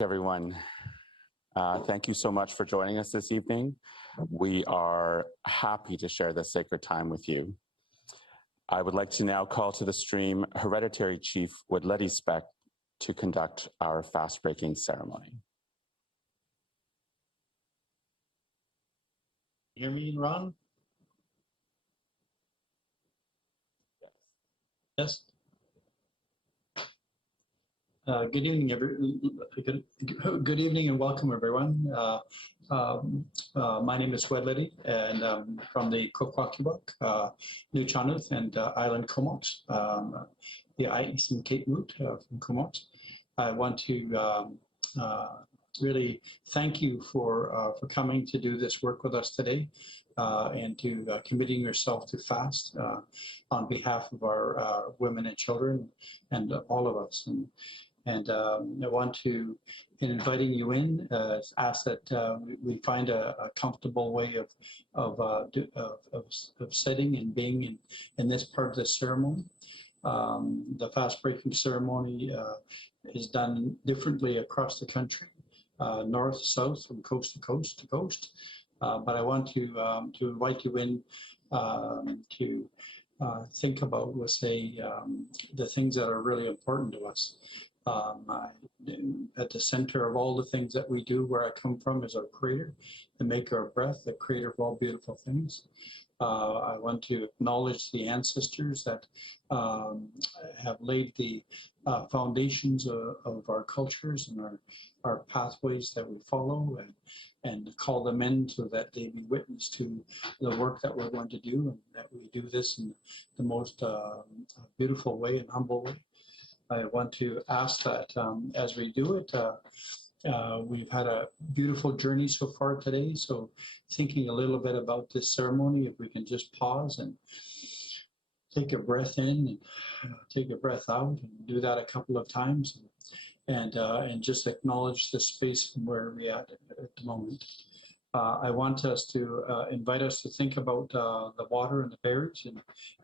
Everyone. Thank you so much for joining us this evening. We are happy to share this sacred time with you. I would like to now call to the stream Hereditary Chief Woodletty Speck to conduct our fast-breaking ceremony. Hear me, Ron? Yes. Good evening, good evening and welcome, everyone. My name is Woodletty, and I'm from the Kwakwaka'wakw, New Chanut, and Island Comox, the Eastern Cape route from Comox. I want to really thank you for coming to do this work with us today, and to committing yourself to fast on behalf of our women and children and all of us. And I want to, in inviting you in, ask that we find a comfortable way of sitting and being in this part of the ceremony. The fast breaking ceremony is done differently across the country, north, south, from coast to coast to coast. But I want to invite you in to think about, we'll say, the things that are really important to us. At the center of all the things that we do, where I come from, is our Creator, the Maker of breath, the Creator of all beautiful things. I want to acknowledge the ancestors that have laid the foundations of our cultures and our pathways that we follow, and call them in so that they be witness to the work that we're going to do, and that we do this in the most beautiful way and humble way. I want to ask that as we do it, we've had a beautiful journey so far today. So thinking a little bit about this ceremony, if we can just pause and take a breath in and take a breath out, and do that a couple of times, and just acknowledge the space from where we're at the moment. I want us to invite us to think about the water and the berries,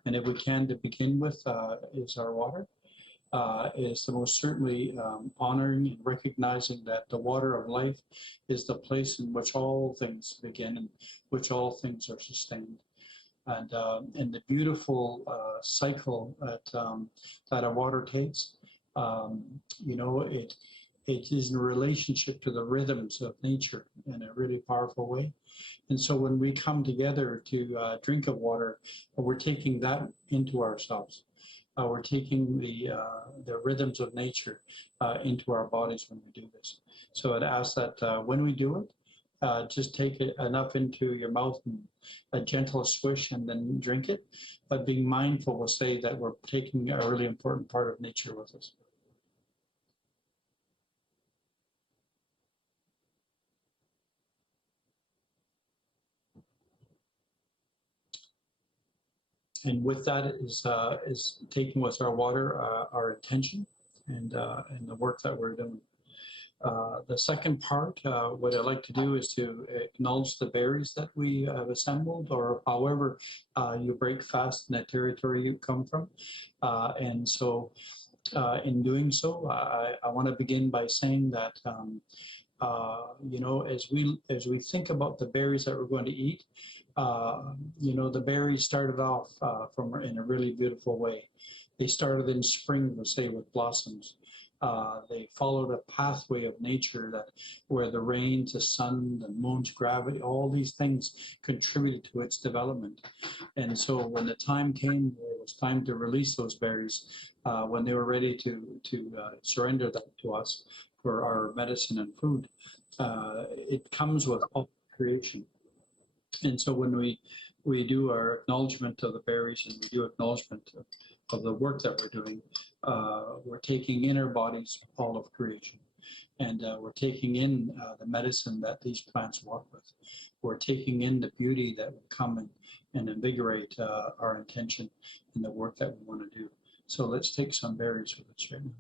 and if we can, to begin with, is our water. Is the most certainly honoring and recognizing that the water of life is the place in which all things begin and which all things are sustained. And the beautiful cycle that a water takes, it is in relationship to the rhythms of nature in a really powerful way. And so when we come together to drink of water, we're taking that into ourselves. We're taking the rhythms of nature into our bodies when we do this. So I'd ask that when we do it, just take it enough into your mouth and a gentle swish, and then drink it. But being mindful will say that we're taking a really important part of nature with us. And with that is taking with our water our attention and the work that we're doing. The second part, what I'd like to do is to acknowledge the berries that we have assembled, or however you break fast in that territory you come from. And so in doing so, I want to begin by saying that as we think about the berries that we're going to eat, the berries started off in a really beautiful way. They started in spring, we'll say, with blossoms. They followed a pathway of nature where the rain, the sun, the moon's gravity, all these things contributed to its development. And so when the time came, it was time to release those berries, when they were ready to surrender them to us for our medicine and food. It comes with all creation. And so when we do our acknowledgement of the berries, and we do acknowledgement of the work that we're doing, we're taking in our bodies all of creation. And we're taking in the medicine that these plants work with. We're taking in the beauty that will come and invigorate our intention in the work that we want to do. So let's take some berries with us right now.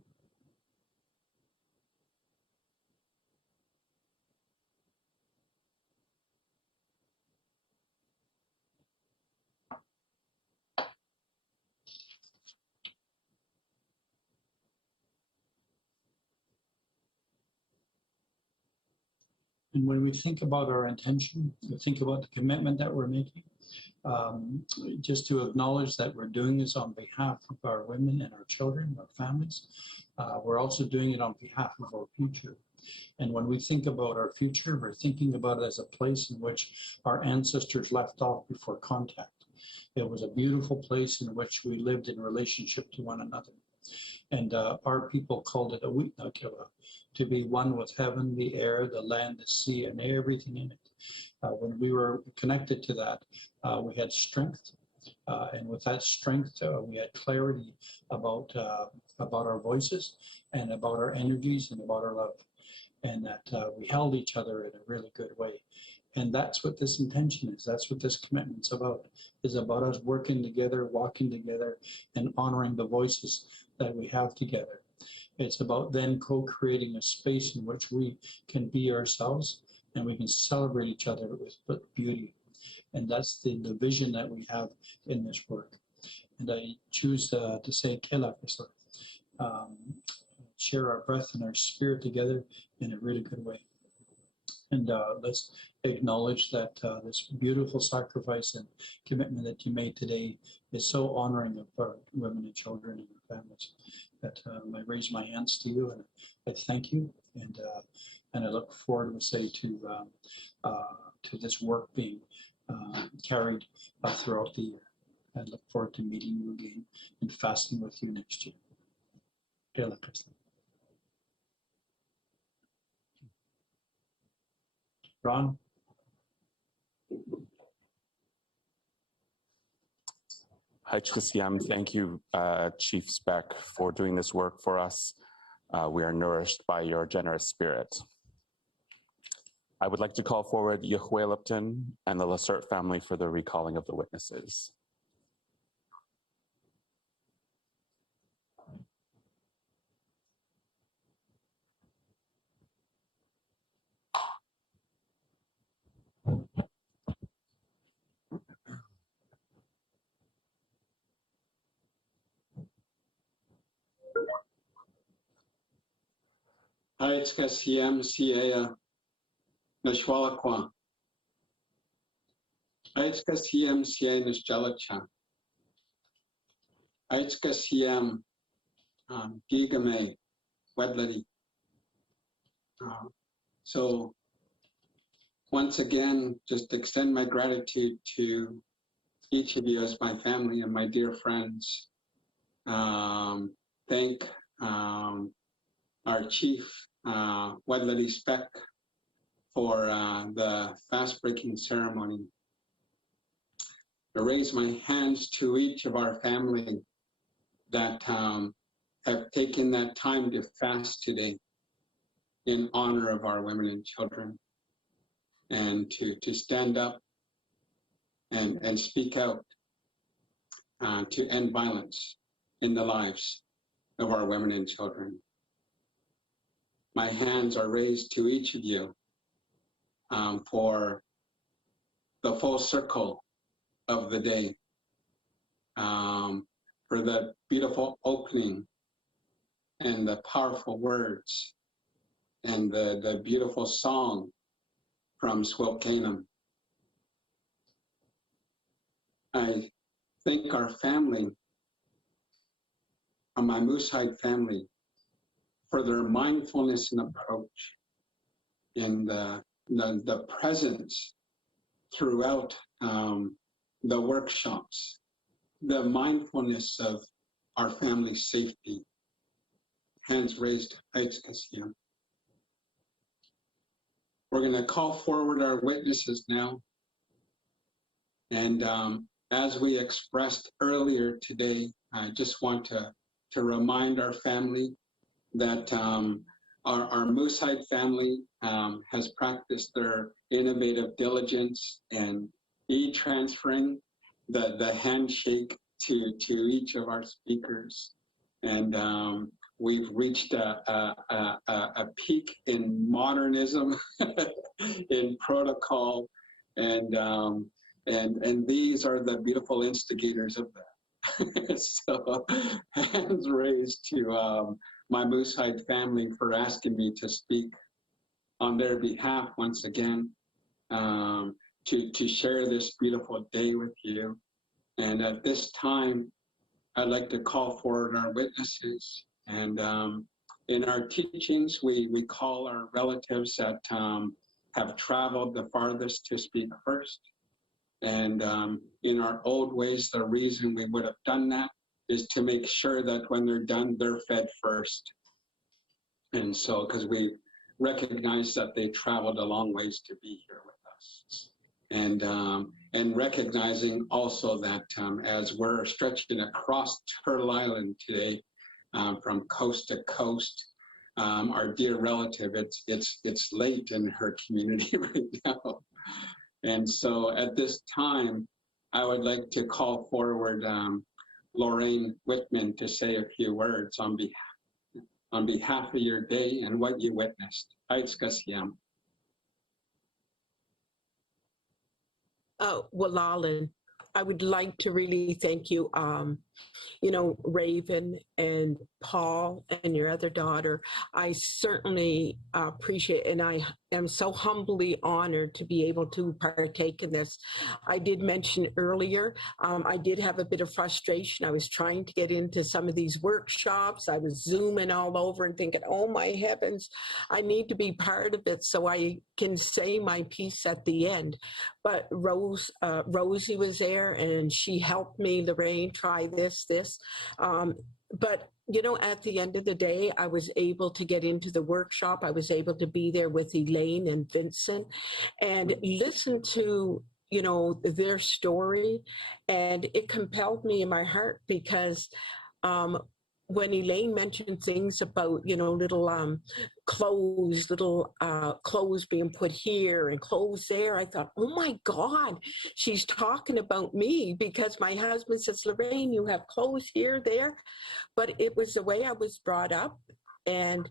And when we think about our intention, we think about the commitment that we're making, just to acknowledge that we're doing this on behalf of our women and our children, our families. We're also doing it on behalf of our future. And when we think about our future, we're thinking about it as a place in which our ancestors left off before contact. It was a beautiful place in which we lived in relationship to one another. And our people called it a witnakila, to be one with heaven, the air, the land, the sea, and everything in it. When we were connected to that, we had strength. And with that strength, we had clarity about our voices and about our energies and about our love. And that we held each other in a really good way. And that's what this intention is. That's what this commitment's about. It's about us working together, walking together, and honoring the voices that we have together. It's about then co-creating a space in which we can be ourselves and we can celebrate each other with beauty. And that's the vision that we have in this work. And I choose to say Kela, share our breath and our spirit together in a really good way. And let's acknowledge that this beautiful sacrifice and commitment that you made today is so honoring of our women and children and our families. That I raise my hands to you and I thank you, and I look forward, to this work being carried throughout the year. I look forward to meeting you again and fasting with you next year. Ron? Thank you, Chief Speck, for doing this work for us. We are nourished by your generous spirit. I would like to call forward Yahweh Lipton and the Lacerte family for the recalling of the witnesses. Aitska siem siea nashwalakwa. Aitska siem siea nashjalacha. Aitska siem gigame wedladi. So once again, just extend my gratitude to each of you as my family and my dear friends. Thank our chief, Wedlady Speck, for the fast-breaking ceremony. I raise my hands to each of our family that have taken that time to fast today in honor of our women and children, and to stand up and speak out to end violence in the lives of our women and children. My hands are raised to each of you for the full circle of the day, for the beautiful opening and the powerful words and the beautiful song from Swilcanum. I thank our family, my Moosehide family, for their mindfulness and approach and the presence throughout the workshops, the mindfulness of our family's safety. Hands raised. We're going to call forward our witnesses now. And as we expressed earlier today, I just want to remind our family that our Moosehide family has practiced their innovative diligence and e-transferring the handshake to each of our speakers. And we've reached a peak in modernism, in protocol, and these are the beautiful instigators of that. So hands raised to my Moosehide family for asking me to speak on their behalf once again to share this beautiful day with you. And at this time, I'd like to call forward our witnesses. And in our teachings, we call our relatives that have traveled the farthest to speak first. And in our old ways, the reason we would have done that is to make sure that when they're done, they're fed first. And so, because we recognize that they traveled a long ways to be here with us. And recognizing also that as we're stretching across Turtle Island today, from coast to coast, our dear relative, it's late in her community right now. And so at this time, I would like to call forward Lorraine Whitman to say a few words on behalf of your day and what you witnessed. Well, Alan, I would like to really thank you, Raven and Paul and your other daughter. I certainly appreciate, and I am so humbly honored to be able to partake in this. I did mention earlier, I did have a bit of frustration. I was trying to get into some of these workshops. I was Zooming all over and thinking, oh my heavens, I need to be part of it so I can say my piece at the end. But Rosie was there and she helped me, Lorraine, try this. But at the end of the day, I was able to get into the workshop. I was able to be there with Elaine and Vincent and listen to, their story. And it compelled me in my heart because when Elaine mentioned things about, little clothes being put here and clothes there, I thought, oh my God, she's talking about me, because my husband says, Lorraine, you have clothes here, there. But it was the way I was brought up. And,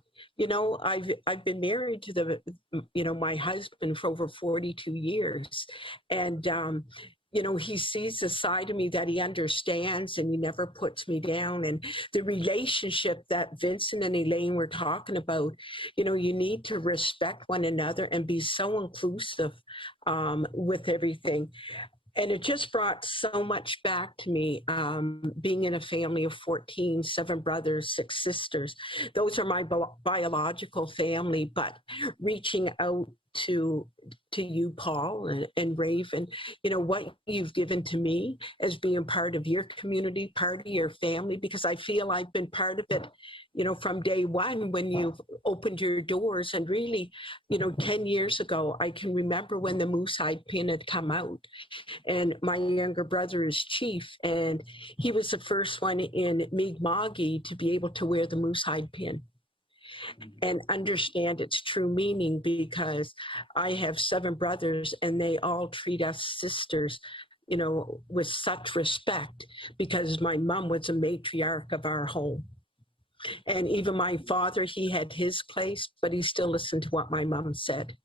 I've been married to my husband for over 42 years. And, he sees the side of me that he understands, and he never puts me down. And the relationship that Vincent and Elaine were talking about, you need to respect one another and be so inclusive with everything. And it just brought so much back to me, being in a family of 14, 7 brothers, 6 sisters. Those are my biological family, but reaching out to you, Paul and Raven, what you've given to me as being part of your community, part of your family, because I feel I've been part of it, from day one when you've opened your doors. And really, 10 years ago, I can remember when the moose hide pin had come out. And my younger brother is chief, and he was the first one in Mi'kma'ki to be able to wear the moose hide pin and understand its true meaning, because I have 7 brothers and they all treat us sisters, with such respect, because my mom was a matriarch of our home. And even my father, he had his place, but he still listened to what my mom said.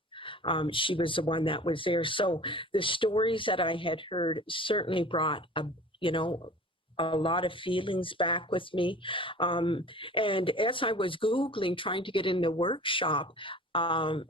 She was the one that was there. So the stories that I had heard certainly brought a lot of feelings back with me. And as I was Googling, trying to get in the workshop,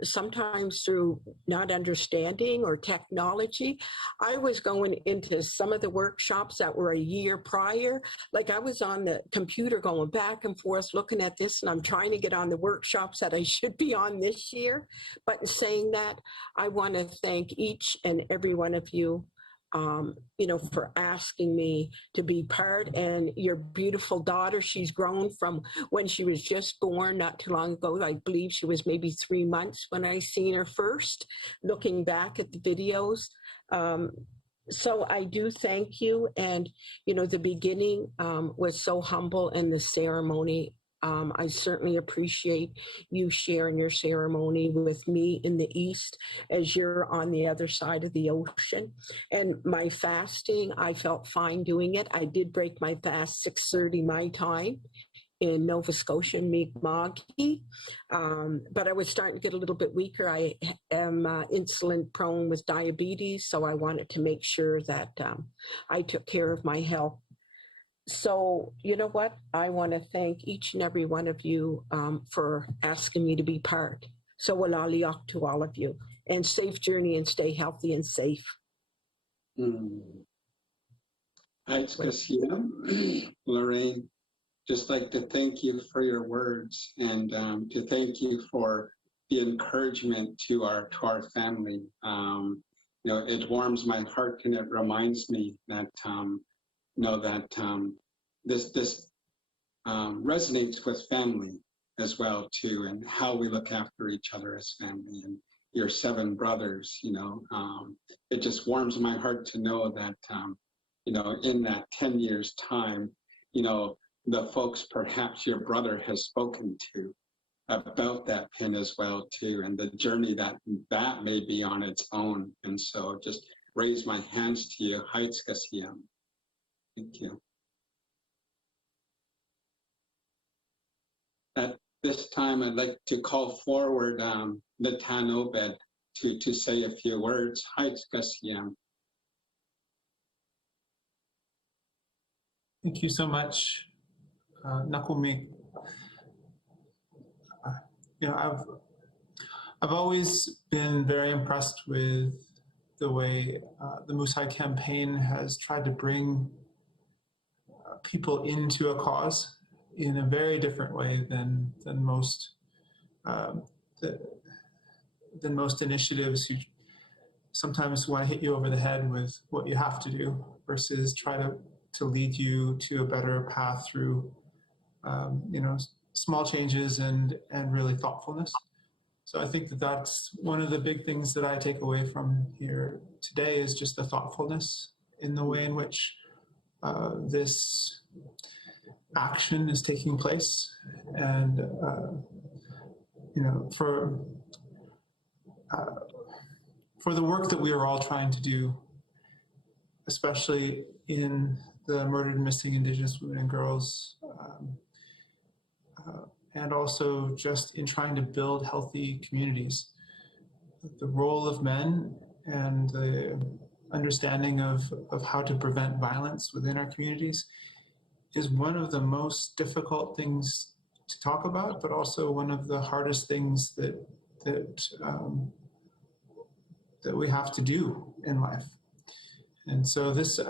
sometimes through not understanding or technology, I was going into some of the workshops that were a year prior. Like I was on the computer going back and forth looking at this, and I'm trying to get on the workshops that I should be on this year. But in saying that, I want to thank each and every one of you, for asking me to be part. And your beautiful daughter, she's grown from when she was just born not too long ago. I believe she was maybe 3 months when I seen her first, looking back at the videos. So I do thank you. And, the beginning was so humble, and the ceremony, I certainly appreciate you sharing your ceremony with me in the East as you're on the other side of the ocean. And my fasting, I felt fine doing it. I did break my fast 6:30 my time in Nova Scotia, Mi'kma'ki, but I was starting to get a little bit weaker. I am insulin prone with diabetes, so I wanted to make sure that I took care of my health. So, you know what? I want to thank each and every one of you for asking me to be part. So walaliak to all of you, and safe journey, and stay healthy and safe. Lorraine, just like to thank you for your words, and to thank you for the encouragement to our family. It warms my heart, and it reminds me that this resonates with family as well too, and how we look after each other as family. And your 7 brothers, it just warms my heart to know that in that 10 years time, the folks perhaps your brother has spoken to about that pin as well too, and the journey that may be on its own. And so just raise my hands to you. Thank you. At this time, I'd like to call forward Natan Obed to say a few words. Thank you so much, Nakumi. I've always been very impressed with the way the Musai campaign has tried to bring people into a cause in a very different way than most initiatives. You sometimes want to hit you over the head with what you have to do versus try to lead you to a better path through small changes and really thoughtfulness. So I think that's one of the big things that I take away from here today, is just the thoughtfulness in the way in which this action is taking place. And for the work that we are all trying to do, especially in the murdered and missing Indigenous women and girls, and also just in trying to build healthy communities. The role of men and the understanding of how to prevent violence within our communities is one of the most difficult things to talk about, but also one of the hardest things that we have to do in life. And so this,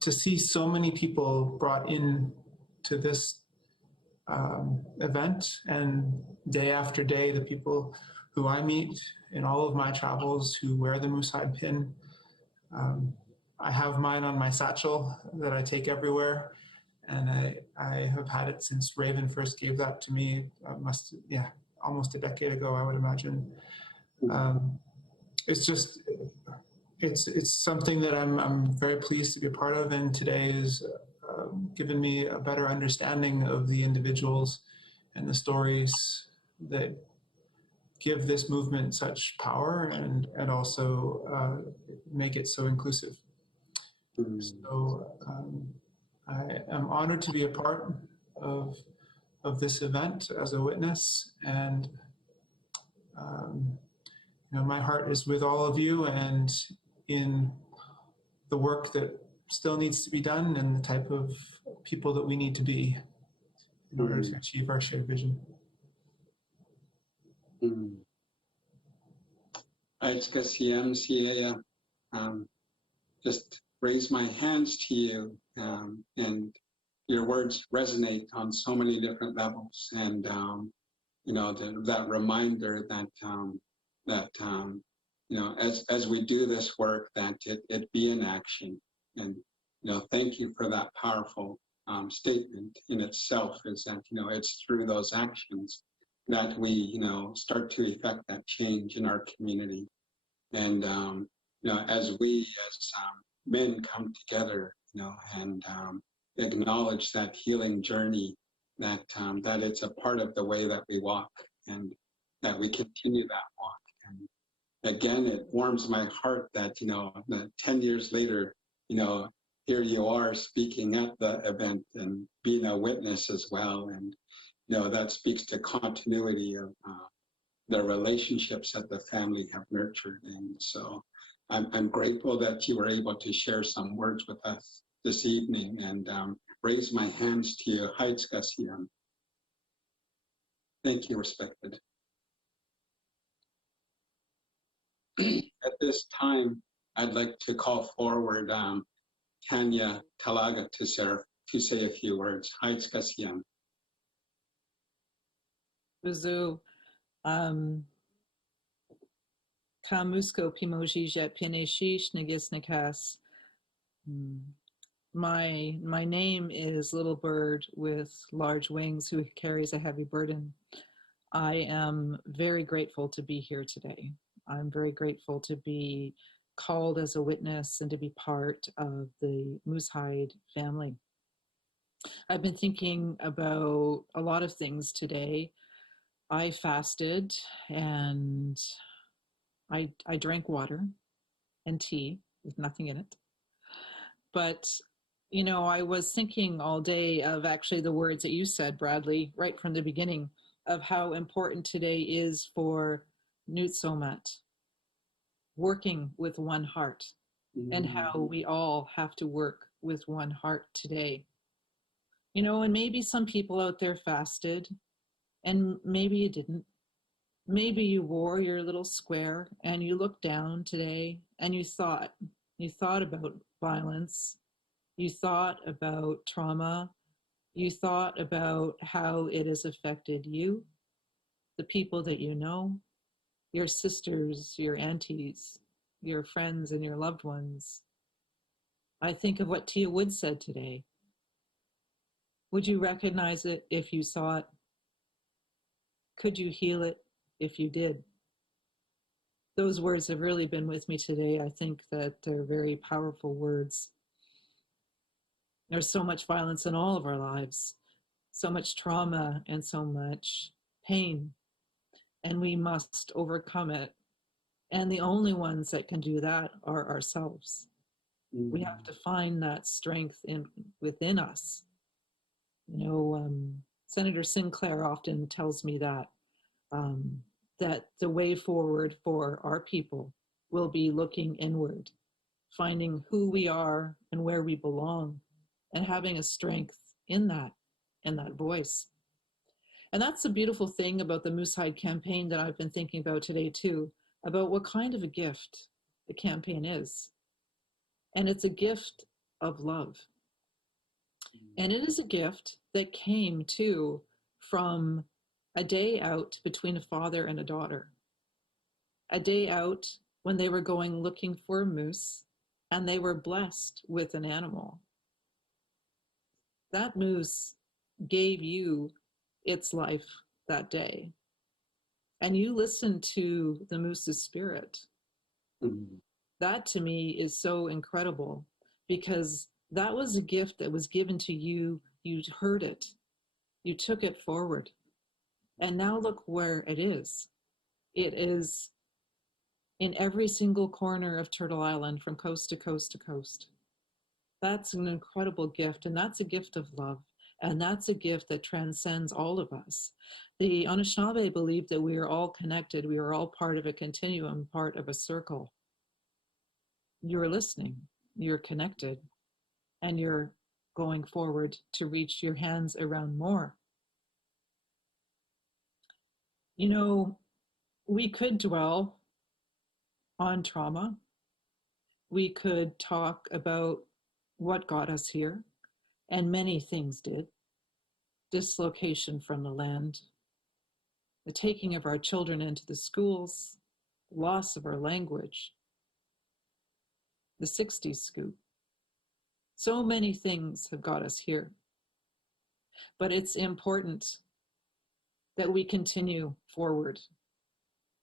to see so many people brought in to this event, and day after day, the people who I meet in all of my travels who wear the Musai pin. I have mine on my satchel that I take everywhere, and I have had it since Raven first gave that to me, almost a decade ago, I would imagine. It's something that I'm very pleased to be a part of, and today is given me a better understanding of the individuals and the stories that give this movement such power, and also make it so inclusive. So I am honored to be a part of this event as a witness, and my heart is with all of you and in the work that still needs to be done, and the type of people that we need to be in order to achieve our shared vision. Just raise my hands to you, and your words resonate on so many different levels, and that reminder that as we do this work, that it be in action. And thank you for that powerful statement in itself, is that it's through those actions that we start to effect that change in our community. And as men come together, and acknowledge that healing journey, that it's a part of the way that we walk, and that we continue that walk. And again, it warms my heart that that 10 years later, here you are speaking at the event and being a witness as well. And that speaks to continuity of the relationships that the family have nurtured. And so I'm grateful that you were able to share some words with us this evening, and raise my hands to you. Thank you, respected. At this time, I'd like to call forward Tanya Talaga to say a few words. Hi, Skasiam. Buzu, Kamusko Pimoji Jet Pineshish Nigis Nikas. My name is Little Bird with Large Wings who carries a heavy burden. I am very grateful to be here today. I'm very grateful to be called as a witness and to be part of the Moosehide family. I've been thinking about a lot of things today. I fasted and I drank water and tea with nothing in it. But, you know, I was thinking all day of actually the words that you said, Bradley, right from the beginning, of how important today is for Nutsomat, working with one heart, and how we all have to work with one heart today. You know, and maybe some people out there fasted, and maybe you didn't. Maybe you wore your little square and you looked down today and you thought about violence, you thought about trauma, you thought about how it has affected you, the people that you know, your sisters, your aunties, your friends, and your loved ones. I think of what Tia Wood said today. Would you recognize it if you saw it? Could you heal it if you did? Those words have really been with me today. I think that they're very powerful words. There's so much violence in all of our lives, so much trauma and so much pain, and we must overcome it. And the only ones that can do that are ourselves. We have to find that strength within us. You know, Senator Sinclair often tells me that that the way forward for our people will be looking inward, finding who we are and where we belong, and having a strength in that voice. And that's the beautiful thing about the Moosehide campaign that I've been thinking about today too, about what kind of a gift the campaign is. And it's a gift of love. And it is a gift that came too from a day out between a father and a daughter. A day out when they were going looking for a moose and they were blessed with an animal. That moose gave you its life that day. And you listened to the moose's spirit. Mm-hmm. That to me is so incredible because that was a gift that was given to you. You heard it. You took it forward. And now look where it is. It is in every single corner of Turtle Island from coast to coast to coast. That's an incredible gift, and that's a gift of love, and that's a gift that transcends all of us. The Anishinaabe believe that we are all connected, we are all part of a continuum, part of a circle. You're listening, you're connected, and you're going forward to reach your hands around more. You know, we could dwell on trauma. We could talk about what got us here, and many things did. Dislocation from the land, the taking of our children into the schools, loss of our language, the 60s scoop. So many things have got us here. But it's important that we continue forward.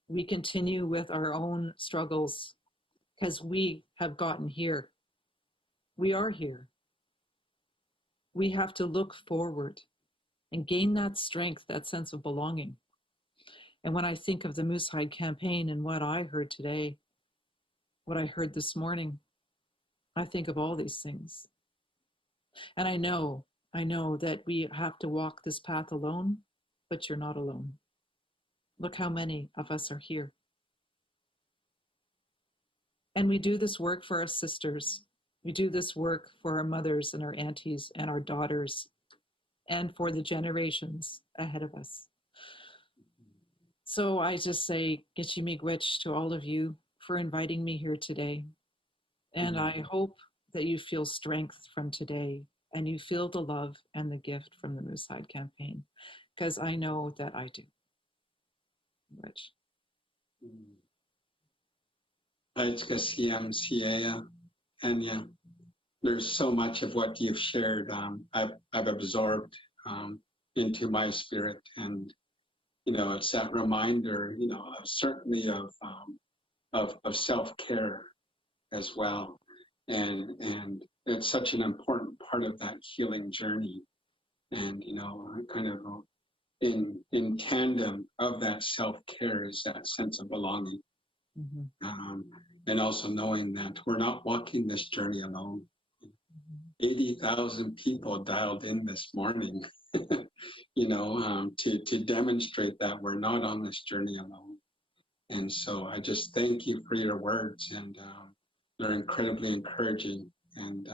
We continue with our own struggles because we have gotten here. We are here. We have to look forward and gain that strength, that sense of belonging. And when I think of the Moosehide campaign and what I heard today, what I heard this morning, I think of all these things. And I know that we have to walk this path alone, but you're not alone. Look how many of us are here. And we do this work for our sisters. We do this work for our mothers and our aunties and our daughters and for the generations ahead of us. So I just say, Gitchi Miigwech to all of you for inviting me here today. And I hope that you feel strength from today and you feel the love and the gift from the Moosehide campaign, because I know that I do. Rich. And yeah, there's so much of what you've shared I've absorbed into my spirit, and it's that reminder, certainly of self-care as well, and it's such an important part of that healing journey, and kind of in tandem of that self-care is that sense of belonging. And also knowing that we're not walking this journey alone. 80,000 people dialed in this morning, to demonstrate that we're not on this journey alone. And so I just thank you for your words, and they're incredibly encouraging. And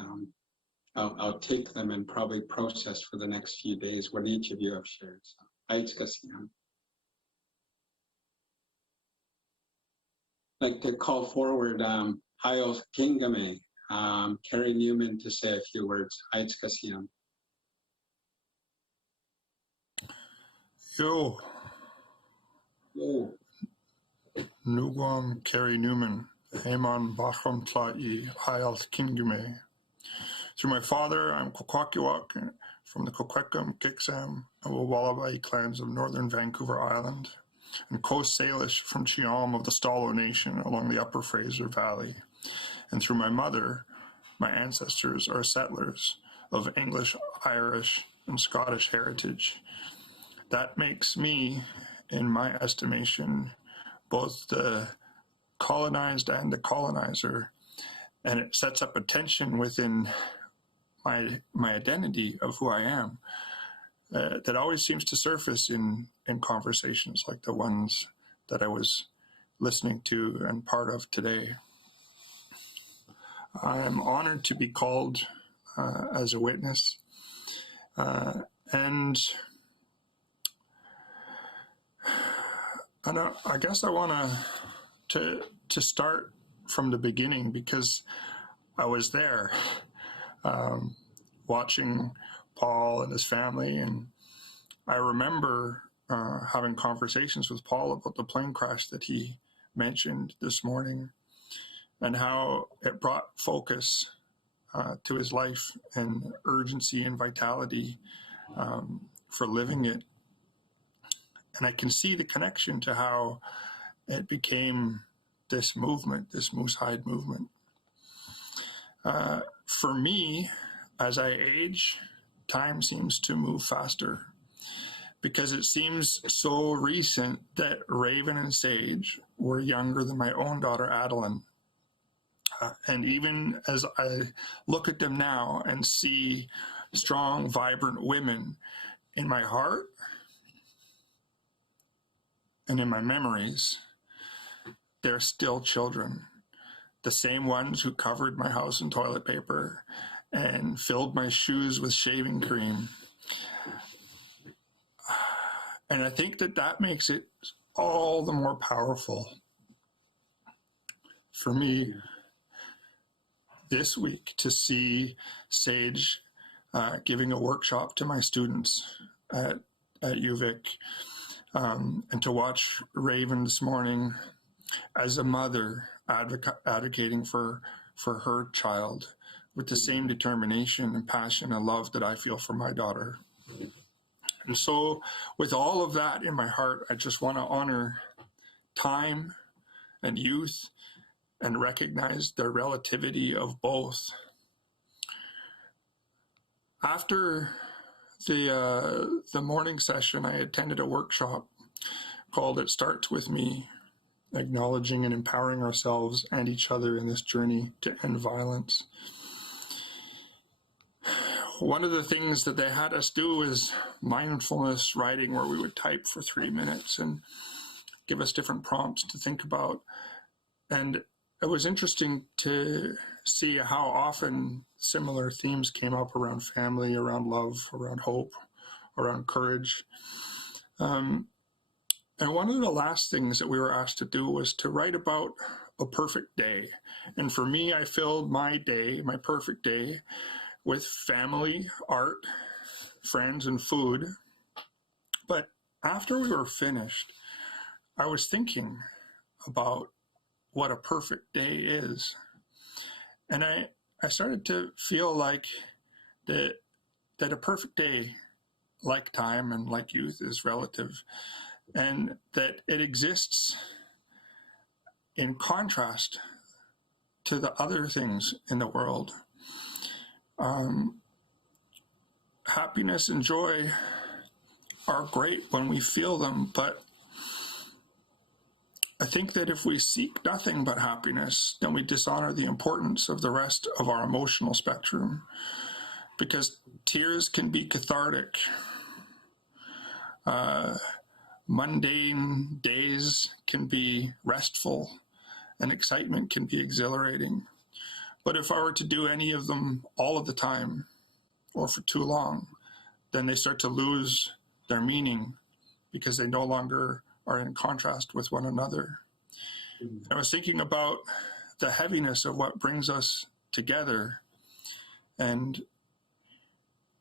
I'll take them and probably process for the next few days what each of you have shared. So, I'd like to call forward Hayos Kingame, Carrie Newman, to say a few words. Yo. Yo. Nugwam Carrie Newman, Heman Bachram Tla'i, Hayos Kingame. Through my father, I'm Kwakwakiwak from the Kwekwekum, Kiksam, and Wallabai clans of northern Vancouver Island, and Coast Salish from Chiam of the Stalo Nation along the Upper Fraser Valley. And through my mother, my ancestors are settlers of English, Irish, and Scottish heritage. That makes me, in my estimation, both the colonized and the colonizer, and it sets up a tension within my identity of who I am that always seems to surface in conversations like the ones that I was listening to and part of today. I am honored to be called as a witness, and I guess I want to start from the beginning, because I was there watching Paul and his family, and I remember having conversations with Paul about the plane crash that he mentioned this morning, and how it brought focus to his life and urgency and vitality for living it. And I can see the connection to how it became this movement, this Moosehide movement. For me, as I age, time seems to move faster, because it seems so recent that Raven and Sage were younger than my own daughter, Adeline. And even as I look at them now and see strong, vibrant women, in my heart and in my memories, they're still children. The same ones who covered my house in toilet paper and filled my shoes with shaving cream. And I think that makes it all the more powerful for me this week to see Sage giving a workshop to my students at UVic, and to watch Raven this morning as a mother advocating for her child with the same determination and passion and love that I feel for my daughter. And so with all of that in my heart, I just want to honor time and youth and recognize the relativity of both. After the morning session, I attended a workshop called It Starts With Me, acknowledging and empowering ourselves and each other in this journey to end violence. One of the things that they had us do is mindfulness writing, where we would type for 3 minutes and give us different prompts to think about. And it was interesting to see how often similar themes came up around family, around love, around hope, around courage. And one of the last things that we were asked to do was to write about a perfect day. And for me, I filled my day, my perfect day, with family, art, friends, and food. But after we were finished, I was thinking about what a perfect day is. And I started to feel like that a perfect day, like time and like youth, is relative, and that it exists in contrast to the other things in the world. Happiness and joy are great when we feel them, but I think that if we seek nothing but happiness, then we dishonor the importance of the rest of our emotional spectrum, because tears can be cathartic. Mundane days can be restful, and excitement can be exhilarating. But if I were to do any of them all of the time, or for too long, then they start to lose their meaning because they no longer are in contrast with one another. I was thinking about the heaviness of what brings us together, and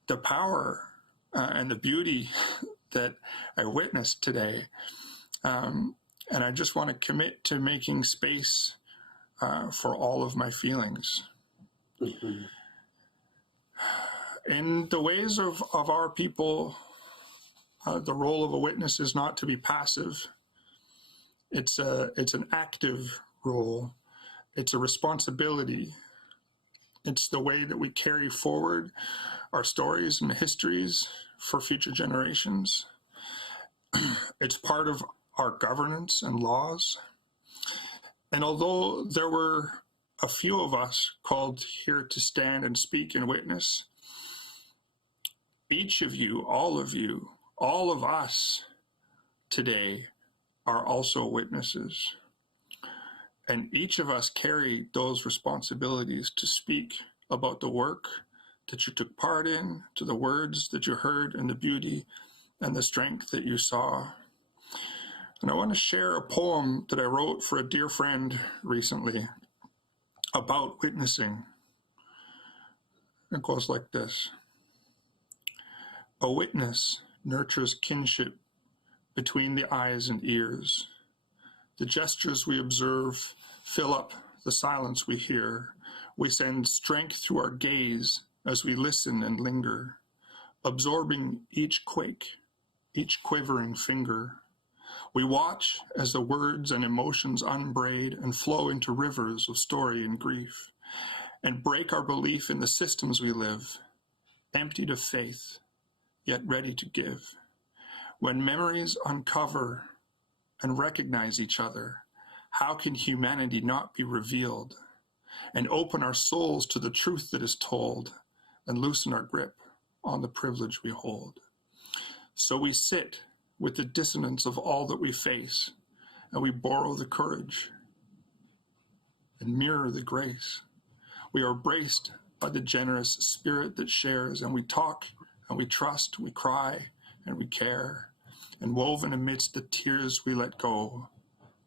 the power and the beauty that I witnessed today. And I just want to commit to making space for all of my feelings. Mm-hmm. In the ways of our people, the role of a witness is not to be passive. It's an active role. It's a responsibility. It's the way that we carry forward our stories and histories for future generations. It's part of our governance and laws. And although there were a few of us called here to stand and speak and witness, each of you, all of us today are also witnesses. And each of us carry those responsibilities to speak about the work that you took part in, to the words that you heard, and the beauty and the strength that you saw. And I want to share a poem that I wrote for a dear friend recently about witnessing. It goes like this. A witness nurtures kinship between the eyes and ears. The gestures we observe fill up the silence we hear. We send strength through our gaze as we listen and linger, absorbing each quake, each quivering finger. We watch as the words and emotions unbraid and flow into rivers of story and grief, and break our belief in the systems we live, emptied of faith, yet ready to give. When memories uncover and recognize each other, how can humanity not be revealed, and open our souls to the truth that is told, and loosen our grip on the privilege we hold? So we sit with the dissonance of all that we face, and we borrow the courage and mirror the grace. We are braced by the generous spirit that shares, and we talk and we trust, we cry and we care. And woven amidst the tears we let go,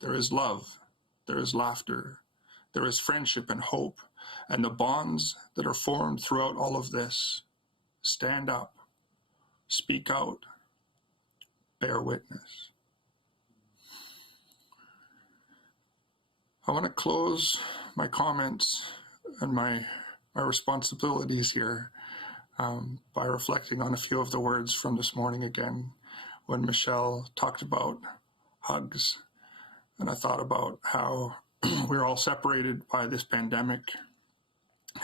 there is love, there is laughter, there is friendship and hope, and the bonds that are formed throughout all of this. Stand up, speak out, bear witness. I want to close my comments and my responsibilities here by reflecting on a few of the words from this morning again, when Michelle talked about hugs. And I thought about how we're all separated by this pandemic,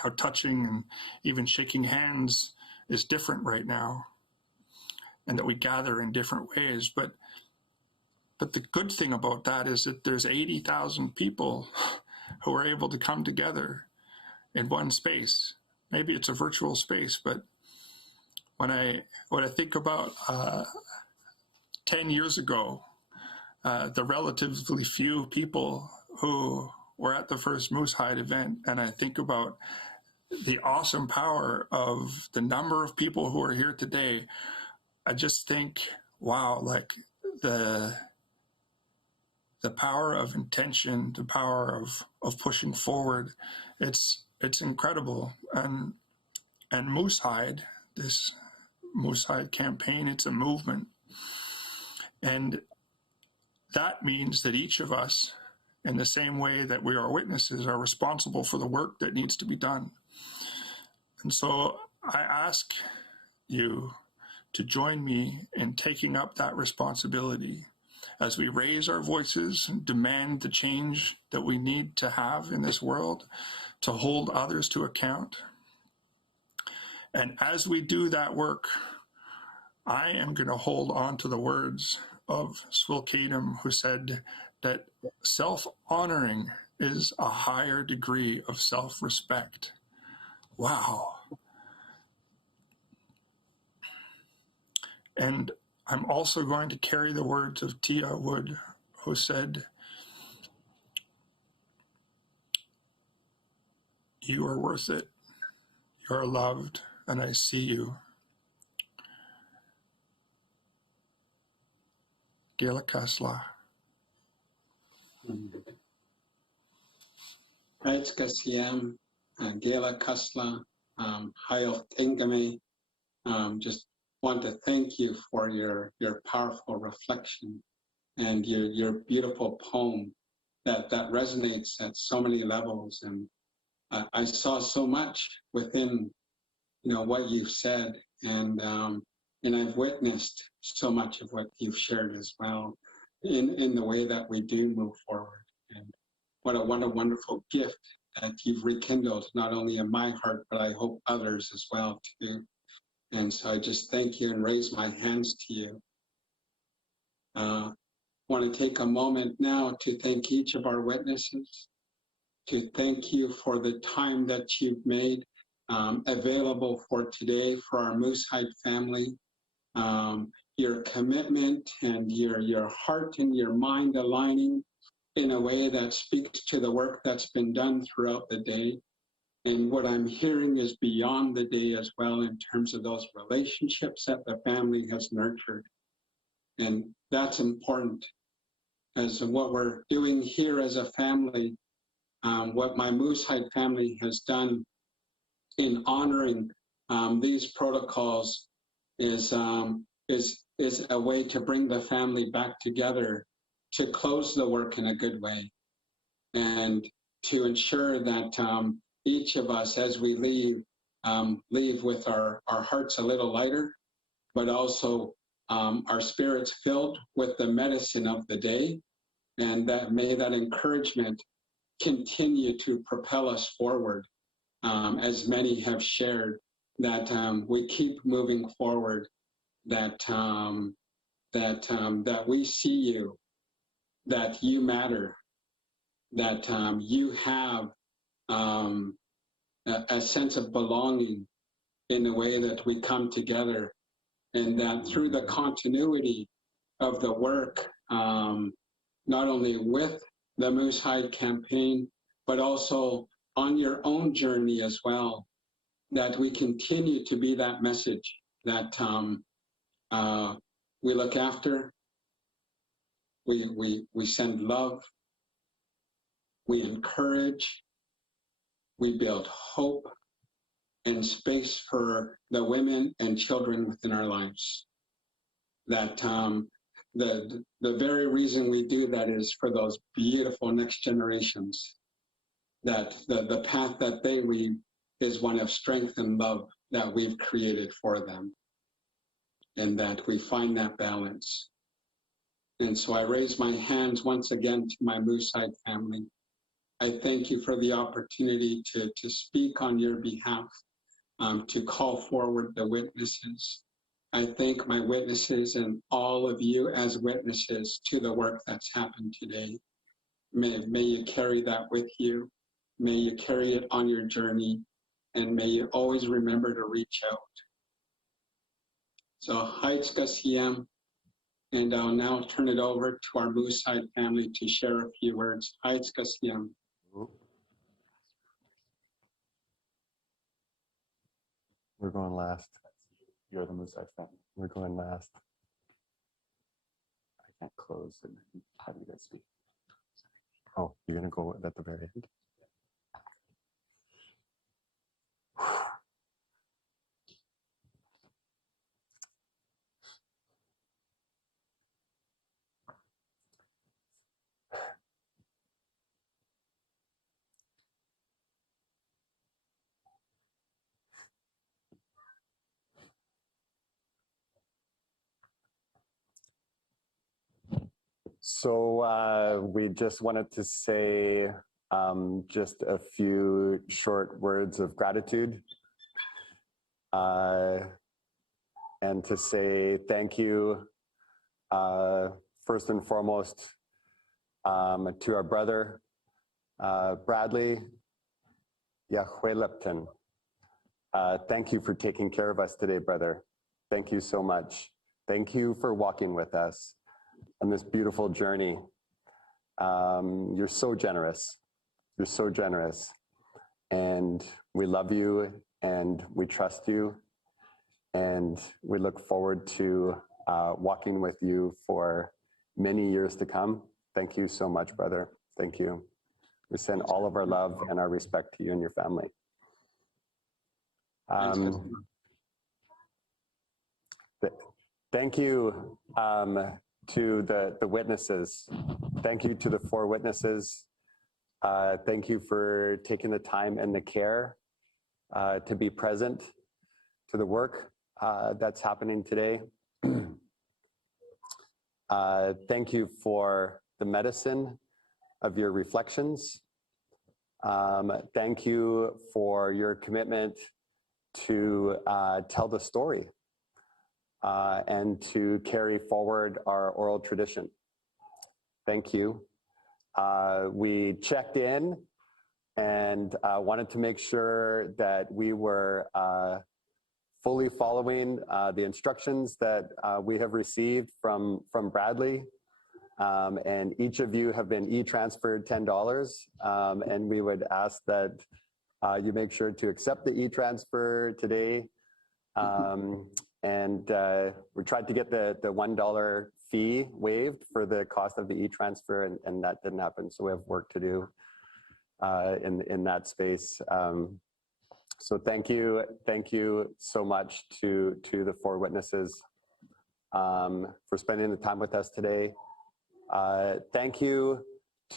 how touching and even shaking hands is different right now, and that we gather in different ways. But the good thing about that is that there's 80,000 people who are able to come together in one space. Maybe it's a virtual space, but when I think about 10 years ago, the relatively few people who were at the first Moose Hide event, and I think about the awesome power of the number of people who are here today, I just think, wow, like the the power of intention, the power of pushing forward, it's incredible. And Moosehide, this Moosehide campaign, it's a movement. And that means that each of us, in the same way that we are witnesses, are responsible for the work that needs to be done. And so I ask you to join me in taking up that responsibility as we raise our voices and demand the change that we need to have in this world, to hold others to account. And as we do that work, I am going to hold on to the words of Swilkadam, who said that self-honoring is a higher degree of self-respect. Wow. And I'm also going to carry the words of Tia Wood, who said, "You are worth it. You are loved, and I see you." Gela Kasla. Right, Kasiyam, Gela Kasla, Hayal Tengame. Just want to thank you for your powerful reflection and your beautiful poem that resonates at so many levels. And I saw so much within, what you've said, and I've witnessed so much of what you've shared as well in the way that we do move forward. And what a wonderful gift that you've rekindled, not only in my heart, but I hope others as well too. And so I just thank you and raise my hands to you. Want to take a moment now to thank each of our witnesses, to thank you for the time that you've made available for today for our Moosehide family. Your commitment and your heart and your mind aligning in a way that speaks to the work that's been done throughout the day. And what I'm hearing is beyond the day as well, in terms of those relationships that the family has nurtured. And that's important, as what we're doing here as a family, what my Moosehide family has done in honoring these protocols is a way to bring the family back together, to close the work in a good way, and to ensure that each of us, as we leave with our hearts a little lighter, but also our spirits filled with the medicine of the day, and that may that encouragement continue to propel us forward, as many have shared, that we keep moving forward, that we see you, that you matter, that you have a sense of belonging in the way that we come together, and that through the continuity of the work, not only with the Moosehide campaign, but also on your own journey as well, that we continue to be that message that we look after, we send love, we encourage, we build hope and space for the women and children within our lives. That the very reason we do that is for those beautiful next generations, that the path that they lead is one of strength and love that we've created for them, and that we find that balance. And so I raise my hands once again to my Moosehide family. I thank you for the opportunity to speak on your behalf, to call forward the witnesses. I thank my witnesses and all of you as witnesses to the work that's happened today. May you carry that with you. May you carry it on your journey, and may you always remember to reach out. So, Haitska Siem, and I'll now turn it over to our Moosehide family to share a few words. Haitska Siem. We're going last. You're the Moosehide family. We're going last. I can't close and have you guys speak. Oh, you're going to go at the very end? So we just wanted to say just a few short words of gratitude and to say thank you first and foremost to our brother Bradley Yahuelapton. Thank you for taking care of us today, brother. Thank you so much. Thank you for walking with us on this beautiful journey. You're so generous. You're so generous. And we love you and we trust you. And we look forward to walking with you for many years to come. Thank you so much, brother. Thank you. We send all of our love and our respect to you and your family. Thank you to the witnesses. Thank you to the 4 witnesses. Thank you for taking the time and the care to be present to the work that's happening today. Thank you for the medicine of your reflections. Thank you for your commitment to tell the story and to carry forward our oral tradition. Thank you. We checked in and wanted to make sure that we were fully following the instructions that we have received from Bradley. And each of you have been e-transferred $10. And we would ask that you make sure to accept the e-transfer today. And we tried to get the $1 fee waived for the cost of the e-transfer, and that didn't happen. So we have work to do in that space. So thank you so much to the 4 witnesses for spending the time with us today. Thank you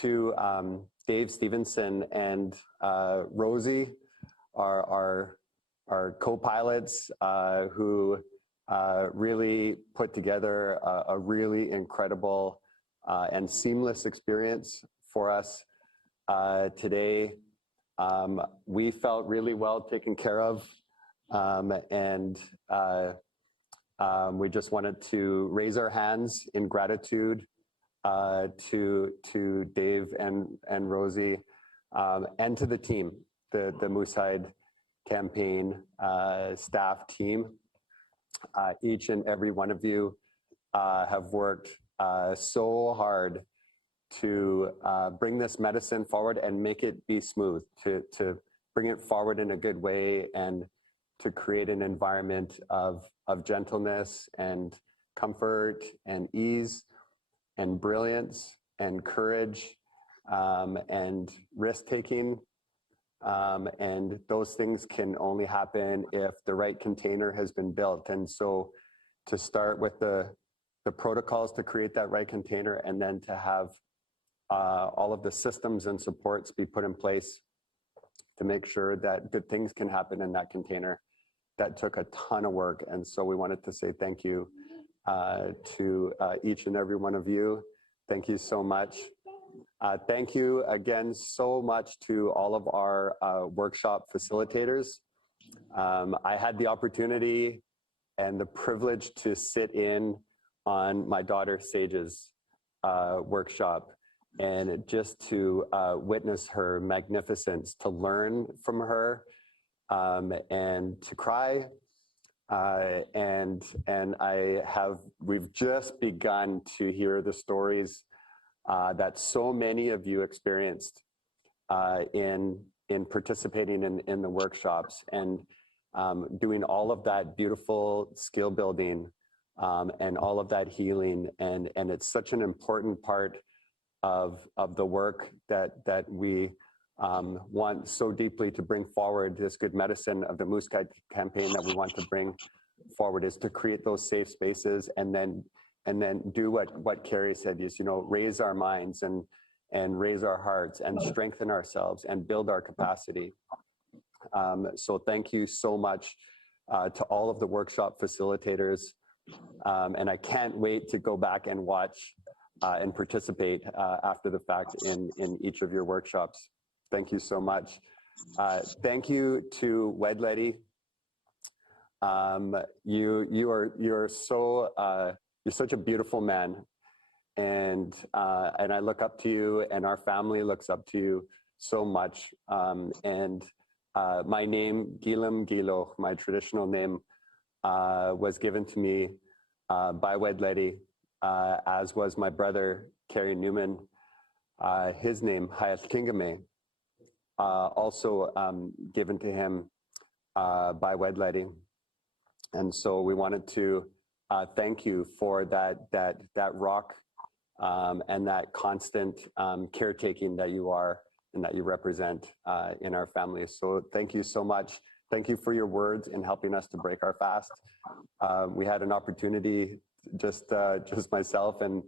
to Dave Stevenson and Rosie, our co-pilots who really put together a really incredible and seamless experience for us today. We felt really well taken care of, and we just wanted to raise our hands in gratitude to Dave and Rosie and to the team, the Moosehide campaign staff team. Each and every one of you have worked so hard to bring this medicine forward and make it be smooth, to bring it forward in a good way and to create an environment of gentleness and comfort and ease and brilliance and courage and risk-taking. And those things can only happen if the right container has been built. And so to start with the protocols to create that right container, and then to have all of the systems and supports be put in place to make sure that good things can happen in that container. That took a ton of work. And so we wanted to say thank you to each and every one of you. Thank you so much. Thank you again so much to all of our workshop facilitators. I had the opportunity and the privilege to sit in on my daughter Sage's workshop, and just to witness her magnificence, to learn from her, and to cry. And we've just begun to hear the stories that so many of you experienced in participating in the workshops and doing all of that beautiful skill building and all of that healing. And it's such an important part of the work that we want so deeply to bring forward, this good medicine of the Moose Guide campaign that we want to bring forward, is to create those safe spaces and then do what Carrie said, is, raise our minds and raise our hearts and strengthen ourselves and build our capacity. So thank you so much to all of the workshop facilitators. And I can't wait to go back and watch and participate after the fact in each of your workshops. Thank you so much. Thank you to Wedledi. You're such a beautiful man, and I look up to you, and our family looks up to you so much. My name, Gilam Gilo, my traditional name, was given to me by Wedledi, as was my brother, Kerry Newman. His name, Hayat Kingame, also given to him by Wedledi. And so we wanted to thank you for that rock and that constant caretaking that you are and that you represent in our family. So thank you so much. Thank you for your words in helping us to break our fast. We had an opportunity, just myself and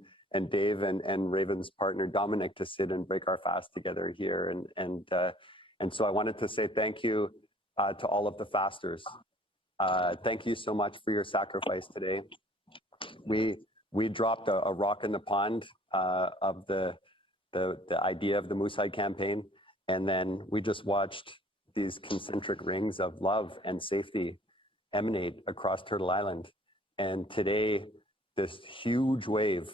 Dave and Raven's partner Dominic, to sit and break our fast together here. And so I wanted to say thank you to all of the fasters. Thank you so much for your sacrifice today. We dropped a rock in the pond of the idea of the Moose Hide campaign, and then we just watched these concentric rings of love and safety emanate across Turtle Island. And today, this huge wave,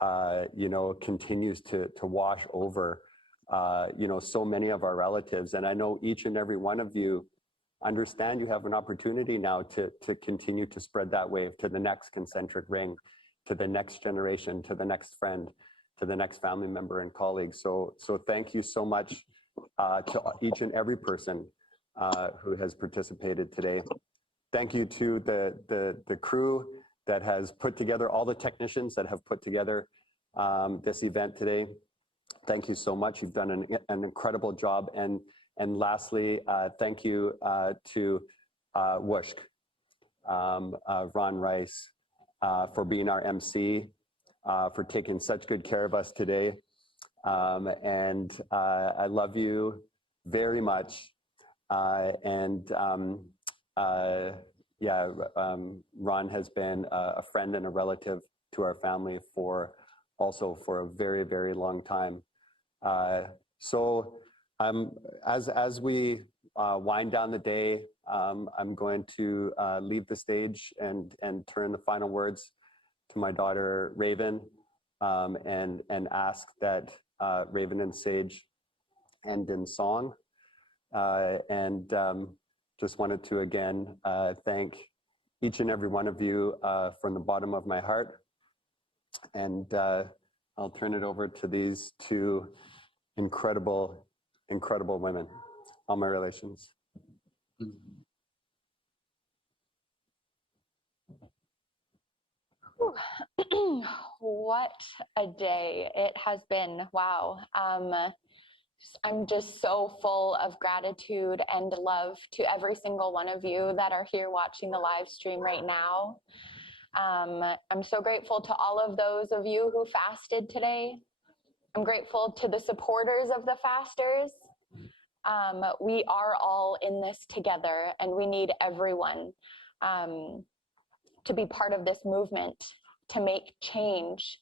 continues to wash over, so many of our relatives. And I know each and every one of you understand you have an opportunity now to continue to spread that wave to the next concentric ring, to the next generation, to the next friend, to the next family member and colleague. So thank you so much to each and every person who has participated today. Thank you to the crew that has put together, all the technicians that have put together this event today. Thank you so much. You've done an incredible job. And lastly, thank you to Wushk, Ron Rice, for being our MC, for taking such good care of us today. And I love you very much. Ron has been a friend and a relative to our family for a very, very long time. As we wind down the day, I'm going to leave the stage and turn the final words to my daughter Raven, and ask that Raven and Sage end in song. Just wanted to again thank each and every one of you from the bottom of my heart. And I'll turn it over to these two incredible women, All My Relations. What a day it has been. Wow. I'm just so full of gratitude and love to every single one of you that are here watching the live stream right now. I'm so grateful to all of those of you who fasted today. I'm grateful to the supporters of the fasters. We are all in this together, and we need everyone to be part of this movement, to make change,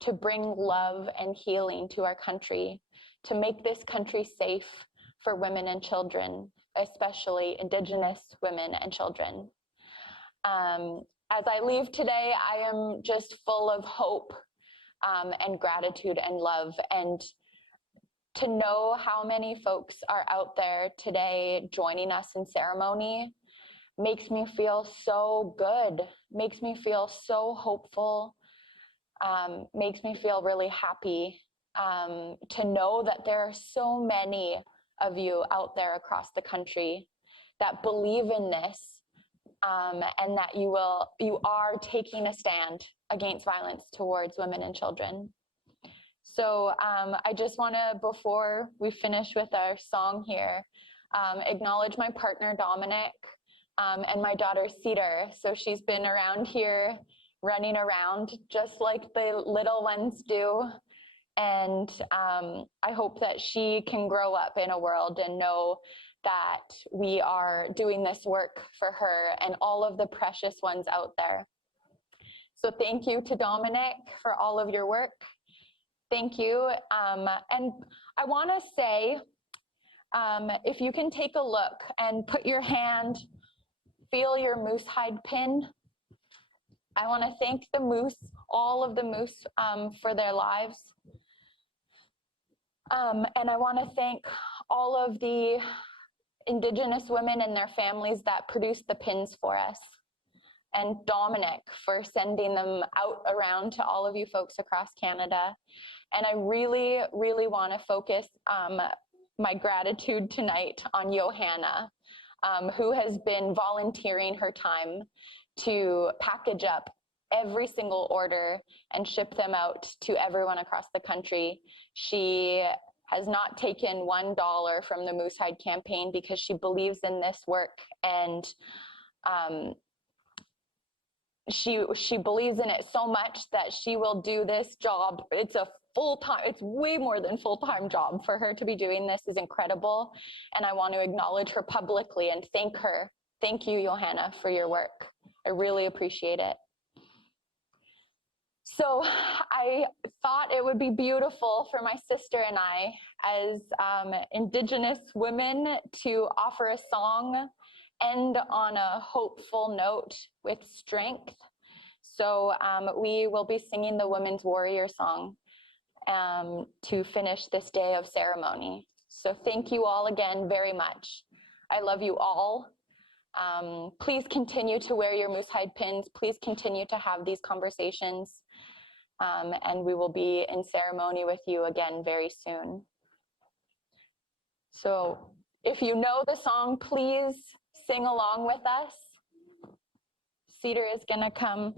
to bring love and healing to our country, to make this country safe for women and children, especially Indigenous women and children. As I leave today, I am just full of hope and gratitude and love. And to know how many folks are out there today joining us in ceremony makes me feel so good, makes me feel so hopeful, makes me feel really happy to know that there are so many of you out there across the country that believe in this, and that you are taking a stand against violence towards women and children. So I just want to, before we finish with our song here, acknowledge my partner, Dominic, and my daughter, Cedar. So she's been around here running around just like the little ones do. And I hope that she can grow up in a world and know that we are doing this work for her and all of the precious ones out there. So thank you to Dominic for all of your work. Thank you. And I want to say, if you can take a look and put your hand, feel your moose hide pin. I want to thank the moose, all of the moose, for their lives. And I want to thank all of the Indigenous women and their families that produced the pins for us. And Dominic for sending them out around to all of you folks across Canada. And I really, really want to focus my gratitude tonight on Johanna, who has been volunteering her time to package up every single order and ship them out to everyone across the country. She has not taken $1 from the Moose Hide campaign because she believes in this work, and she believes in it so much that she will do this job. It's a full-time, it's way more than full-time job. For her to be doing this is incredible, and I want to acknowledge her publicly and thank her. Thank you, Johanna, for your work. I really appreciate it. So I thought it would be beautiful for my sister and I, as Indigenous women, to offer a song, end on a hopeful note with strength. So we will be singing the Women's Warrior Song to finish this day of ceremony. So thank you all again very much. I love you all. Please continue to wear your moose hide pins. Please continue to have these conversations. And we will be in ceremony with you again very soon. So if you know the song, please sing along with us. Cedar is going to come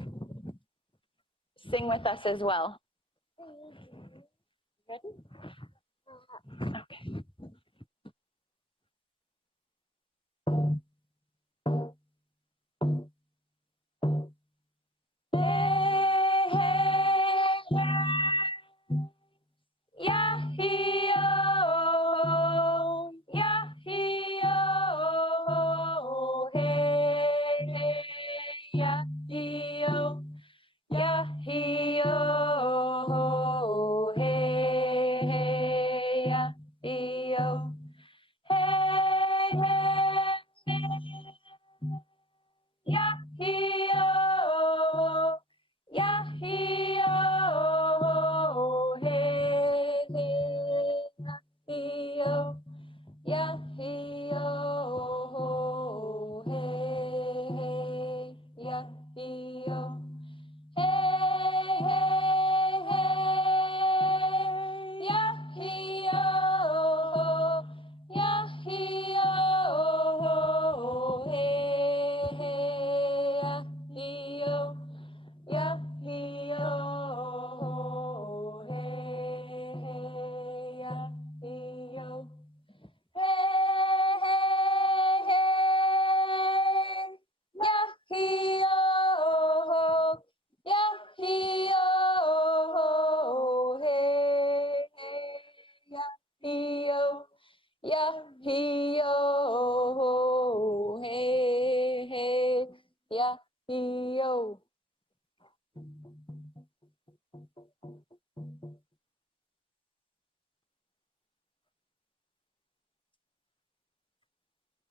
sing with us as well. Ready? Okay.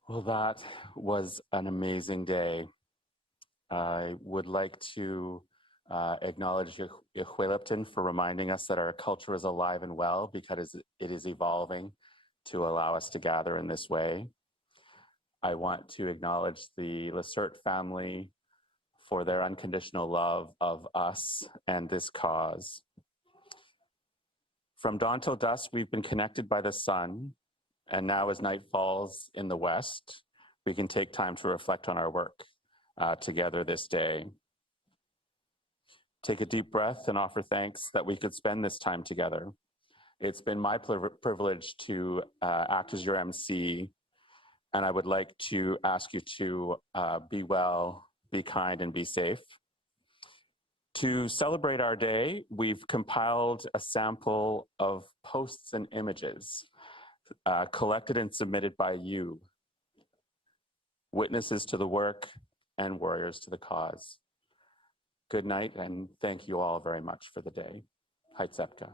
Well, that was an amazing day. I would like to acknowledge Ihuelipton for reminding us that our culture is alive and well because it is evolving to allow us to gather in this way. I want to acknowledge the Lacerte family for their unconditional love of us and this cause. From dawn till dusk, we've been connected by the sun, and now as night falls in the west, we can take time to reflect on our work together this day. Take a deep breath and offer thanks that we could spend this time together. It's been my privilege to act as your MC, and I would like to ask you to be well, be kind, and be safe. To celebrate our day, we've compiled a sample of posts and images collected and submitted by you, witnesses to the work and warriors to the cause. Good night, and thank you all very much for the day. Haitsepka.